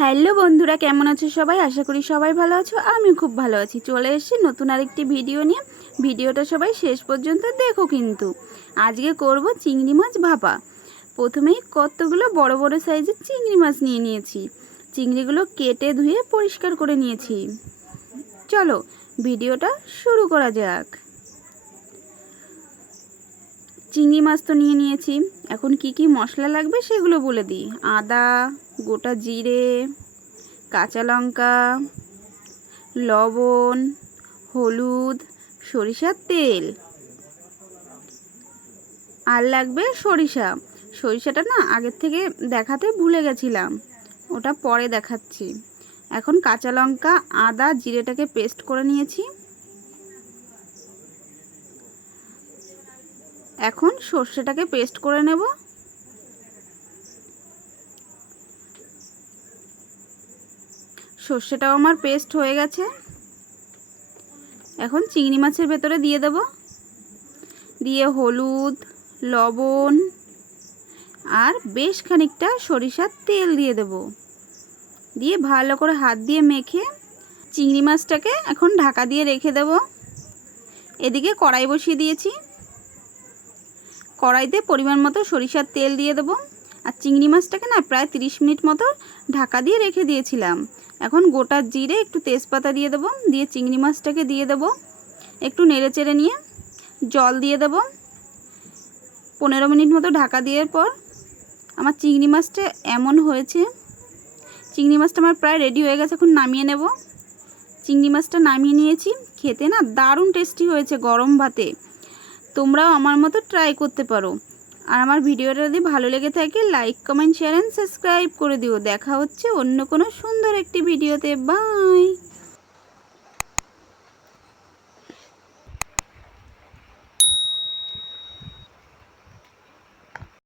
Hello বন্ধুরা, কেমন আছো সবাই? আশা করি সবাই ভালো আছো। আমি খুব ভালো আছি। চলে এসেছি নতুন আরেকটি ভিডিও নিয়ে। ভিডিওটা সবাই শেষ পর্যন্ত দেখো কিন্তু। আজকে করব চিংড়ি মাছ ভাপা। প্রথমেই কতগুলো বড় বড় সাইজের চিংড়ি মাছ নিয়ে নিয়েছি। চিংড়িগুলো কেটে ধুয়ে পরিষ্কার করে নিয়েছি। চলো ভিডিওটা শুরু করা যাক। চিংড়ি মাছ তো নিয়ে নিয়েছি। এখন কি কি মশলা লাগবে সেগুলো বলে দিই। আদা, গোটা জিরে, কাঁচা লঙ্কা, লবণ, হলুদ, সরিষার তেল, আর লাগবে সরিষা। সরিষাটা না আগের থেকে দেখাতে ভুলে গেছিলাম, ওটা পরে দেখাচ্ছি। এখন কাঁচা লঙ্কা, আদা, জিরেটাকে পেস্ট করে নিয়েছি। এখন সর্ষেটাকে পেস্ট করে নেব। সর্ষেটাও আমার পেস্ট হয়ে গেছে। এখন চিংড়ি মাছের ভেতরে দিয়ে দেব। দিয়ে হলুদ, লবণ আর বেশ খানিকটা সরিষার তেল দিয়ে দেব। দিয়ে ভালো করে হাত দিয়ে মেখে চিংড়ি মাছটাকে এখন ঢাকা দিয়ে রেখে দেব। এদিকে কড়াই বসিয়ে দিয়েছি। কড়াইতে পরিমাণ মতো সরিষার তেল দিয়ে দেব। আর চিংড়ি মাছটাকে না প্রায় 30 মিনিট মতো ঢাকা দিয়ে রেখে দিয়েছিলাম। এখন গোটা জিরে, একটু তেজপাতা দিয়ে দেব। দিয়ে চিংড়ি মাছটাকে দিয়ে দেব। একটু নেড়ে চেড়ে নিয়ে জল দিয়ে দেব। 15 মিনিট মতো ঢাকা দেওয়ার পর আমার চিংড়ি মাছটা এমন হয়েছে। চিংড়ি মাছটা আমার প্রায় রেডি হয়ে গেছে। এখন নামিয়ে নেব। চিংড়ি মাছটা নামিয়ে নিয়েছি। খেতে না দারুণ টেস্টি হয়েছে গরম ভাতে। তোমরাও আমার মতো ট্রাই করতে পারো। আর আমার ভিডিওটা যদি ভালো লেগে থাকে like, comment, share and subscribe করে দিও। দেখা হচ্ছে অন্য কোনো সুন্দর একটি ভিডিওতে। বাই।